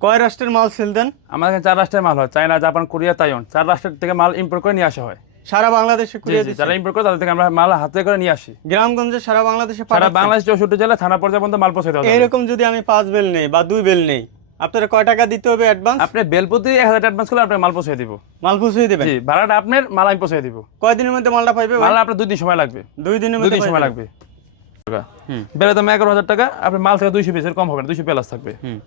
কয় রাষ্ট্রের মাল সেল দেন? আমাদের এখানে চার রাষ্ট্রের মাল হয় চায়না জাপান কোরিয়া তাইওয়ান। চার রাষ্ট্রের থেকে মাল ইম্পোর্ট করে নিয়ে আসা হয়। সারা বাংলাদেশে জি, কুরিয়ে যারা ইম্পোর্ট করে তাদের থেকে আমরা মাল হাতে করে নিয়ে আসি। গ্রামগঞ্জে সারা বাংলাদেশে সারা বাংলাদেশ চৌষট্টি জেলা থানা পর্যায়ে পর্যন্ত মাল পৌঁছে দেওয়া যাবে। এইরকম যদি আমি পাঁচ বেল নেই বা দুই বেল নেই আপনারা কয় টাকা দিতে হবে অ্যাডভান্স আপনি বেলপতি এক হাজার অ্যাডভান্স করলে আপনার মাল পৌঁছে দিব। মাল পৌঁছে দিবেন? জি ভাড়াটা আপনার মাল আমি পৌঁছে দিব। কয়দিনের মধ্যে মালটা পাইবে? মাল আপনার দুই দিন সময় লাগবে। দুই দিনের দুই মধ্যে দিন সময় লাগবে। টাকা হুম। বেলে দাম এগারো হাজার টাকা আপনার মাল থেকে দুইশো পিসের কম হবে না দুইশো প্লাস থাকবে। হুম।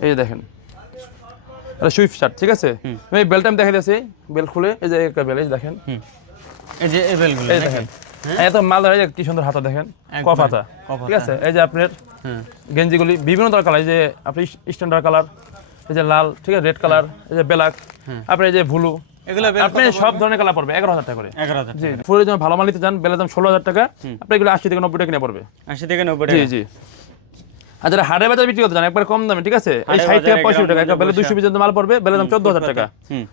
এই যে দেখেন এটা সুইফট শার্ট ঠিক আছে হুম। আমি বেল টাইম দেখা যাচ্ছে বেল খুলে এই যে একটা বেল এই দেখেন এই যে এই বেলগুলো এই? দেখেন এত মাল ধরে কি সুন্দর হাতা দেখেন কফ হাতা ঠিক আছে এই যে আপনার হ্যাঁ গেঞ্জিগুলি বিভিন্ন ধরনের কালার এই যে আপনি স্ট্যান্ডার্ড কালার এই যে লাল ঠিক আছে রেড কালার এই যে ব্ল্যাক হুম। আপনার এই যে ব্লু এগুলো আপনি সব ধরনের কালার পড়বে এগারো হাজার টাকা করে এগারো হাজার জি ফুলের জন্য ভালো মাল নিতে চান বেলের দাম ষোলো হাজার টাকা আপনি এগুলো আশি থেকে নব্বই টাকা কিনে পড়বে আশি থেকে নব্বই জি টাকা জি আর যারা হাটে বাজার বিক্রি করতে চান একবার কম দামে ঠিক আছে? এই ষাট বাজারে পঁয়ষট্টি টাকা একটা বেলে দুশো পর্যন্ত মাল পড়বে বেলের দাম চোদ্দ হাজার টাকা।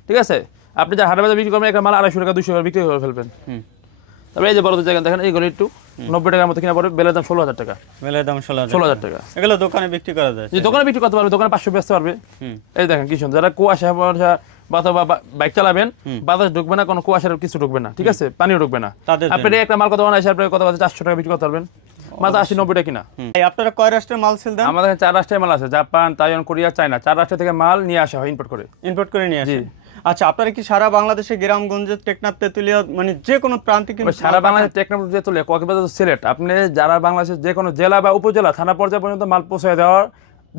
ঠিক আছে? আপনি যা হাটে বাজার বিক্রি করবেন একটা মাল আড়াইশো টাকা দুশো টাকা বিক্রি করে ফেলবেন। তারপরে এই যে বড়দের জায়গা দেখেন এইগুলো একটু নব্বই টাকার মতো কিনা পড়বে বেলের দাম ষোলো হাজার টাকা। বেলের দাম ষোলো হাজার ষোলো হাজার টাকা। এগুলো দোকানে বিক্রি করা যায় যে দোকানে বিক্রি করতে পারবে দোকানে পাঁচশো বেচতে পারবে। এই দেখেন কি সুন্দর। যারা কুয়াশা বর্ষা বা অথবা বাইক চালাবেন বাতাস ঢুকবে না কোনো কুয়াশার কিছু ঢুকবে না ঠিক আছে? পানিও ঢুকবে না। আপনি একটা মাল কত বানাইছে আপনি কত কথা চারশো টাকা বিক্রি করতে পারবেন? মাত্র আশি নব্বই কিনা। আপনারা কয় রাষ্ট্রের মাল সেল দেন? আমাদের চার রাষ্ট্রের মাল আছে জাপান তাইওয়ান কোরিয়া চায়না। চার রাষ্ট্র থেকে মাল নিয়ে আসা হয় ইম্পোর্ট করে। ইম্পোর্ট করে নিয়ে আসে। আচ্ছা আপনারা কি সারা বাংলাদেশে গ্রামগঞ্জে টেকনাফ তেতুলিয়া মানে যে কোনো প্রান্তে কিন্তু সারা বাংলাদেশ টেকনোলজি তুলে কক্সবাজার সিলেট আপনি যারা বাংলাদেশের যে কোনো জেলা বা উপজেলা থানা পর্যায়ে পর্যন্ত মাল পৌঁছে দেওয়া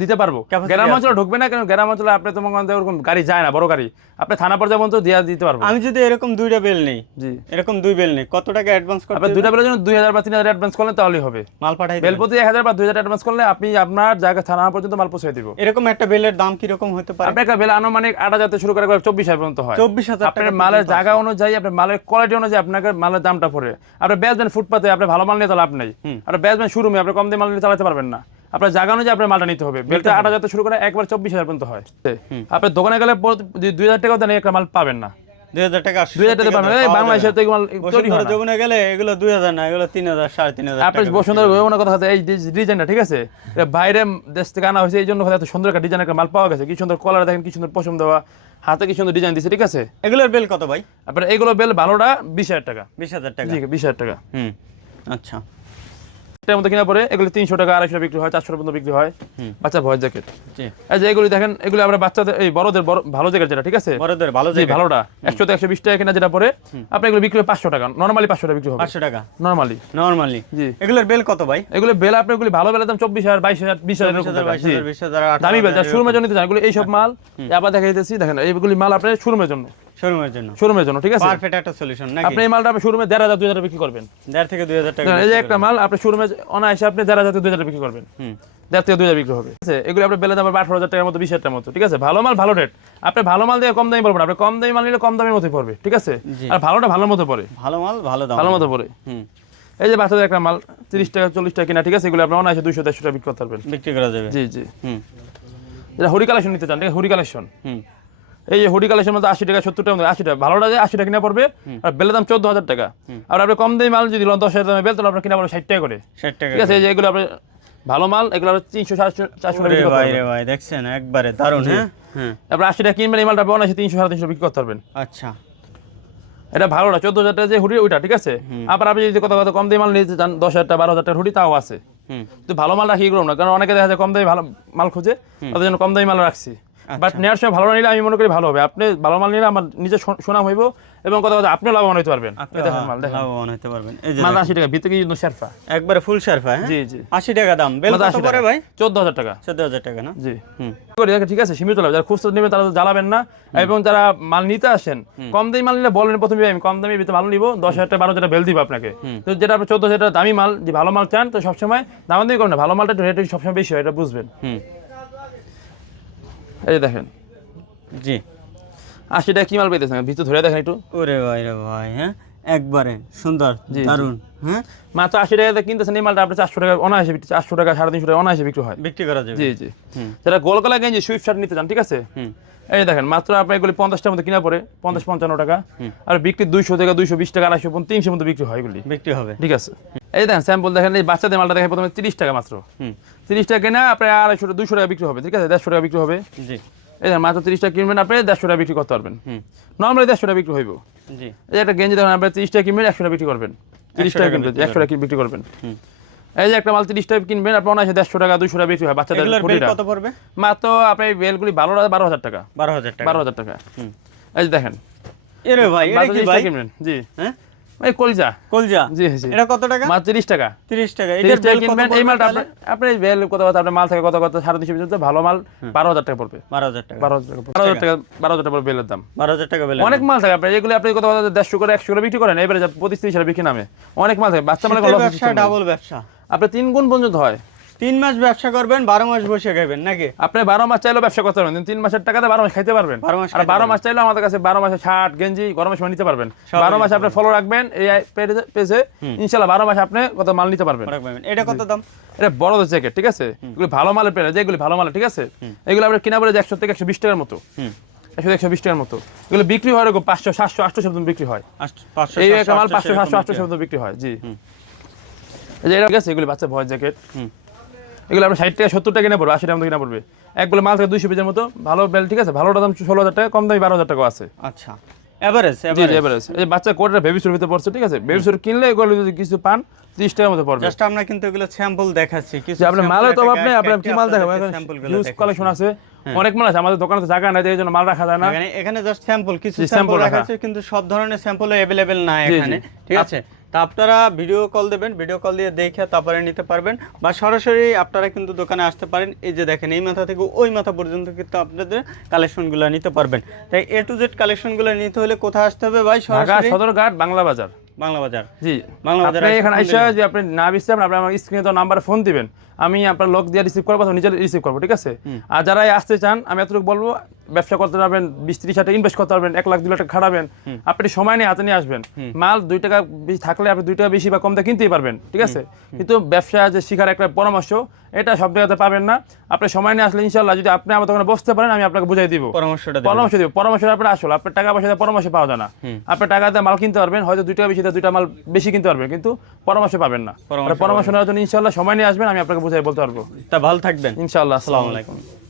দিতে পারব। গ্রাম অঞ্চলে ঢুকবে না কেন? গ্রাম অঞ্চলে আপনি তোমার ওরকম গাড়ি যায় না বড় গাড়ি। আপনি থানা পর্যায়ে পর্যন্ত দিয়ে দিতে পারব। আমি যদি এরকম দুইটা বেল নেই জি। এরকম দুই বেল নেই কত টাকা অ্যাডভান্স করতে আপনি দুইটা বেলার জন্য দুই হাজার বা তিন হাজার অ্যাডভান্স করলে তাহলেই হবে। মাল পাঠাই দিবেন। বেলপতি এক হাজার বা দুই হাজার অ্যাডভান্স করলে আপনি আপনার জায়গা থানা পর্যন্ত মাল পৌঁছে দিব। এরকম একটা বেলের দাম কি রকম হতে পারে? আপনি একটা বেলা আনুমানিক আট হাজার শুরু করে চব্বিশ হাজার পর্যন্ত হয়। চব্বিশ হাজার আপনার মালের জায়গা অনুযায়ী আপনার মালের কোয়ালিটি অনুযায়ী আপনাকে মালের দামটা পড়ে। আপনি বেচবেন ফুটপাতে আপনি ভালো মাল নিয়ে তাহলে আপনি। আপনি বেচবেন শুরুমে আপনি কম দিয়ে মাল নিয়ে চালাতে পারবেন না। আপনার জায়গা অনুযায়ী আপনার মালটা নিতে হবে। বেলটা আট হাজার শুরু করে একবার চব্বিশ হাজার পর্যন্ত হয়। আপনি দোকানে গেলে দুই হাজার টাকা দেন একটা মাল পাবেন না। বাইরে দেশ থেকে আনা হয়েছে এই জন্য এত সুন্দর একটা ডিজাইন একটা মাল পাওয়া গেছে। কি সুন্দর কলার দেখেন কি সুন্দর দেওয়া। হাতে কি সুন্দর ডিজাইন দিচ্ছে ঠিক আছে? এগুলোর বেল কত ভাই? আপনার এগুলো বেল ভালোটা বিশ হাজার টাকা। বিশ হাজার টাকা। বিশ হাজার টাকা। হুম আচ্ছা। এটার মধ্যে কিনা পরে এগুলো তিনশো টাকা আড়াইশো বিক্রি হয় চারশো পর্যন্ত বিক্রি হয়। বাচ্চা ভয়েস জ্যাকেট। এই যে এগুলি দেখেন এগুলো আমরা বাচ্চাদের এই বড়দের ভালো জ্যাকেট যেটা ঠিক আছে? বড়দের ভালো জি জায়গা ভালোটা। একশো একশো বিশ টাকা কিনা যেটা পরে আপনি এগুলো বিক্রি হয় পাঁচশো টাকা নর্মালি পাঁচশো টাকা বিক্রি হবে। পাঁচশো টাকা। নর্মালি নর্মালি জি। এগুলোর বেল কত ভাই? এগুলো বেল আপনি এগুলি ভালো বেলের দাম চব্বিশ হাজার বাইশ হাজার বিশ হাজার দামি বেল যা শোরুমের জন্য এগুলো এইসব মাল আবার দেখা যেতেছি দেখেন এইগুলি মাল আপনার শোরুমের জন্য। শোরুমের জন্য। শোরুমের জন্য ঠিক আছে? পারফেক্ট একটা সলিউশন নাকি? আপনি এই মালটা আপনি শোরুমে দেড় হাজার দুই হাজার বিক্রি করবেন। থেকে দুই হাজার টাকা এই যে একটা মাল আপনি শোরুমে অনায়াসে আপনি থেকে দুই হাজার বিক্রি করবেন। হুম। দেড় থেকে দুই হাজার বিক্রি হবে ঠিক আছে? এগুলো আপনি বেলে দাম আঠারো হাজার টাকার মতো বিশ হাজার মতো ঠিক আছে? ভালো মাল ভালো রেট আপনি ভালো মাল দিয়ে কম দামি পড়বেন আপনি কম দামি মাল নিলে কম দামের মতো পড়বে ঠিক আছে? আর ভালোটা ভালো মতো পড়ে। ভালো মাল ভালো দাম। ভালো মতো পড়ে। হুম। এই যে বাচ্চাদের একটা মাল তিরিশ টাকা চল্লিশ টাকা কিনা ঠিক আছে? এগুলো আপনি অনায়াসে দুইশো দেড়শো টাকা বিক্রি করতে পারবেন। বিক্রি করা যাবে। জি জি। হুম। যেটা হরি কালেকশন নিতে চান ঠিক আছে? হরি কালেকশন হুম। এই যে হুডি কালেকশন মধ্যে আশি টাকা সত্তর টাকা আশি টাকা। ভালোটা যে আশি টাকা কিনা পড়বে আর বেলের দাম চোদ্দ হাজার টাকা। আর আপনি কম দামি মাল যদি দশ হাজার দামে বেল তাহলে আপনার কিনা পড়বে ষাট টাকা করে। ষাট টাকা ঠিক আছে এই যে এগুলো আপনি ভালো মাল এগুলো আপনি তিনশো চারশো ভাই ভাই দেখছেন? একবারে দারুণ হ্যাঁ? হ্যাঁ। তারপর আশি টাকা কিনবেন এই মালটা অনায়াসে তিনশো সাড়ে তিনশো বিক্রি করতে পারবেন। আচ্ছা। এটা ভালো ভালোটা চোদ্দ হাজার টাকা যে হুডি ওইটা ঠিক আছে? আবার আপনি যদি কত কত কম দামি মাল নিতে চান দশ হাজার টাকা বারো হাজার টাকা হুডি তাও আছে। তো ভালো মাল রাখি এগুলো না। কারণ অনেকে দেখা যায় কম দামি ভালো মাল খুঁজে তাদের জন্য কম দামি মাল রাখছি। বাট নেওয়ার সময় ভালো নিলে আমি মনে করি ভালো হবে। আপনি ভালো মাল নিলে আমার নিজে সুনাম হইব এবং কথা কথা আপনিও লাভবান হতে পারবেন। মাল দেখেন। লাভবান হতে পারবেন। এই যে মাল আশি টাকা ভিতরে কিন্তু শেরফা? একবারে ফুল শার্ফা হ্যাঁ? জি জি। আশি টাকা দাম। বেল কত আশি পরে ভাই? চোদ্দ হাজার টাকা। চোদ্দ হাজার টাকা না? জি। হুম। ঠিক আছে সীমিত লাভ। যারা খুচরো নেবেন তারা জ্বালাবেন না। এবং যারা মাল নিতে আসেন কম দামি মাল নিলে বলেন প্রথমে আমি কম দামি ভিতরে মাল নিব দশ হাজার টাকা বারো হাজার বেল দিব আপনাকে। তো যেটা আপনি চোদ্দ হাজার টাকা দামি মাল যে ভালো মাল চান তো সবসময় দাম দামি করবেন না। ভালো মালটা রেট সবসময় বেশি হয় এটা বুঝবেন। হুম। এই দেখেন। জি। আশি টাকা কি মাল পেতেছেন ভিতরে ধরে দেখেন একটু। ওরে ভাই রে ভাই হ্যাঁ? একবারে সুন্দর জি। দারুণ হ্যাঁ? মাত্র আশি টাকাতে কিনতেছেন এই মালটা আপনি চারশো টাকা অনায়াসে বিক্রি চারশো টাকা সাড়ে তিনশো টাকা অনায়াসে বিক্রি হয়। বিক্রি করা যাবে। জি জি। যারা গোল গেঞ্জি সুইফট শার্ট নিতে চান ঠিক আছে? এই দেখেন মাত্র আপনার এগুলি পঞ্চাশটার মধ্যে কিনা পড়ে পঞ্চাশ পঞ্চান্ন টাকা। আর বিক্রি দুইশো থেকে দুইশো বিশ টাকা আড়াইশো পর্যন্ত তিনশো মধ্যে বিক্রি হয় এগুলি। বিক্রি হবে। ঠিক আছে? এই দেখেন স্যাম্পল দেখেন এই বাচ্চাদের মালটা দেখেন প্রথমে তিরিশ টাকা মাত্র। তিরিশ টাকা কেনা আপনার আড়াইশো দুশো টাকা বিক্রি হবে ঠিক আছে? দেড়শো টাকা বিক্রি হবে। জি। এই দেখেন মাত্র তিরিশ টাকা কিনবেন আপনি দেড়শো টাকা বিক্রি করতে পারবেন। নর্মালি দেড়শো টাকা বিক্রি হইব। একটা গেঞ্জি দেখেন আপনি তিরিশ টাকা কিনবেন একশো টাকা বিক্রি করবেন। তিরিশ টাকা কিনবেন একশো টাকা বিক্রি করবেন। এই যে একটা মাল তিরিশ টাকা কিনবেন আপনার অনায়াসে দেড়শো টাকা দুশো টাকা বিক্রি হয়। বাচ্চাদের কত পড়বে? মাত্র আপনার বেলগুলি বারো বারো হাজার টাকা। বারো হাজার টাকা। বারো হাজার টাকা। এই যে দেখেন। এরে ভাই এটা মাত্র কি 30 ভাই? টাকা কিনবেন জি। হ্যাঁ? এই কলিজা। কলজা? জি জি। এটা কত টাকা? মাত্র তিরিশ টাকা। তিরিশ টাকা। তিরিশ এটার টাকা বিল কত কিনবেন? এই মালটা আপনি আপনি বেল কত কথা আপনার মাল থেকে কত কত? সাড়ে তিনশো ভালো মাল বারো হাজার টাকা পড়বে। বারো হাজার টাকা। বারো হাজার টাকা বারো হাজার টাকা বারো হাজার টাকা পড়বে বেলের দাম। বারো হাজার টাকা বেলে অনেক মাল থাকে। আপনার এগুলো আপনি কত কথা করে একশো করে বিক্রি করেন? এবারে যা পঁচিশ তিরিশ হাজার বিক্রি নামে। অনেক মাল থাকে। বাচ্চা মানে লস ডাবল ব্যবসা আপনার তিন গুণ পর্যন্ত হয়। তিন মাস ব্যবসা করবেন বারো মাস বসে খাবেন নাকি? আপনি বারো মাস চাইলেও ব্যবসা করতে পারবেন তিন মাসের টাকাতে বারো মাস খাইতে পারবেন। বারো মাস আর বারো মাস চাইলেও আমাদের কাছে বারো মাসে শার্ট গেঞ্জি গরমের সময় নিতে পারবেন। বারো মাসে আপনি ফলো রাখবেন এই পেজে ইনশাল্লাহ বারো মাসে আপনি কত মাল নিতে পারবেন। এটা কত দাম? এটা বড়দের জ্যাকেট ঠিক আছে? এগুলো ভালো মালের পেলে যেগুলি ভালো মালের ঠিক আছে? এগুলো আপনার কিনা পড়ে একশো থেকে একশো বিশ টাকার মতো। একশো একশো বিশ টাকার মতো। এগুলো বিক্রি হয় এরকম পাঁচশো সাতশো আটশো শব্দ বিক্রি হয়। এই সাতশো, একটা মাল পাঁচশো সাতশো আটশো শব্দ বিক্রি হয়। জি। এটা ঠিক আছে? এগুলো বাচ্চা ভয়েস জ্যাকেট। এগুলো আপনার ষাট টাকা সত্তর টাকা কিনে পড়বে আশি টাকা মতো কিনা পড়বে একগুলো মাল থেকে দুইশো পিসের মতো ভালো বেল ঠিক আছে ভালোটা দাম ষোলো হাজার টাকা কম দামি বারো হাজার টাকা আছে আচ্ছা এভারেজ জি জি এভারেজ এই যে বাচ্চা কোটটা বেবি সুর ভিতরে পড়ছে ঠিক আছে বেবি সুর কিনলে এগুলো যদি কিছু পান ত্রিশ টাকার মতো পড়বে জাস্ট আমরা কিন্তু এগুলো স্যাম্পল দেখাচ্ছি কিছু যে আপনার মালের তো sample আপনি একটা আপনার কি মাল দেখাবো আপনাদেরকে sample গুলো হিউজ দেখাচ্ছি। কালেকশন আছে অনেক মাল আছে আমাদের দোকানে তো জায়গা নাই এই জন্য মাল রাখা যায় না এখানে এখানে জাস্ট স্যাম্পল কিছু জি, স্যাম্পল sample রাখা। দেখাচ্ছে কিন্তু সব ধরনের স্যাম্পল अवेलेबल না জি, এখানে জি। ঠিক আছে তা আপনারা ভিডিও কল দেবেন ভিডিও কল দিয়ে দেখে তারপরে নিতে পারবেন। বা সরাসরি আপনারা কিন্তু দোকানে আসতে পারেন। এই যে দেখেন এই মাথা থেকে ওই মাথা পর্যন্ত কিন্তু আপনাদের কালেকশনগুলো নিতে পারবেন। তাই এ টু জেড কালেকশনগুলো নিতে হলে কোথায় আসতে হবে ভাই? সরাসরি সদরঘাট বাংলা বাজার। বাংলা বাজার। জি বাংলা বাজার আপনি এখানে আইসা যে আপনি না বুঝতে পারেন আপনি আমার স্ক্রিনে তো নাম্বারে ফোন দিবেন। আমি আপনার লোক দিয়ে রিসিভ করব অথবা নিজে রিসিভ করব ঠিক আছে? আর যারা আসতে চান আমি এতটুকু বলব ব্যবসা করতে পারবেন বিশ ত্রিশ হাজার ইনভেস্ট করতে পারবেন এক লাখ দু লাখ টাকা খাটাবেন। আপনি সময় নিয়ে হাতে নিয়ে আসবেন। মাল দুই টাকা বেশি থাকলে আপনি দুই টাকা বেশি বা কম দিয়ে কিনতেই পারবেন ঠিক আছে? কিন্তু ব্যবসা যে শিখার একটা পরামর্শ এটা সব জায়গাতে পাবেন না। আপনি সময় নিয়ে আসলে ইনশাল্লাহ যদি আপনি আমার দোকানে বসতে পারেন আমি আপনাকে বুঝাই দিব। পরামর্শটা পরামর্শ দিব। পরামর্শ আপনার আসল। আপনার টাকা পয়সা পরামর্শ পাওয়া যায় না। আপনি টাকা দিয়ে মাল কিনতে পারবেন হয়তো দুই টাকা বেশি দুইটা মাল বেশি কিনতে পারবেন কিন্তু পরামর্শ পাবেন না। পরামর্শ নেওয়ার জন্য ইনশাল্লাহ সময় নিয়ে আসবেন আমি আপনাকে বুঝাই বলতে পারব। তা ভালো থাকবেন। ইনশাল্লাহ আসসালামু আলাইকুম।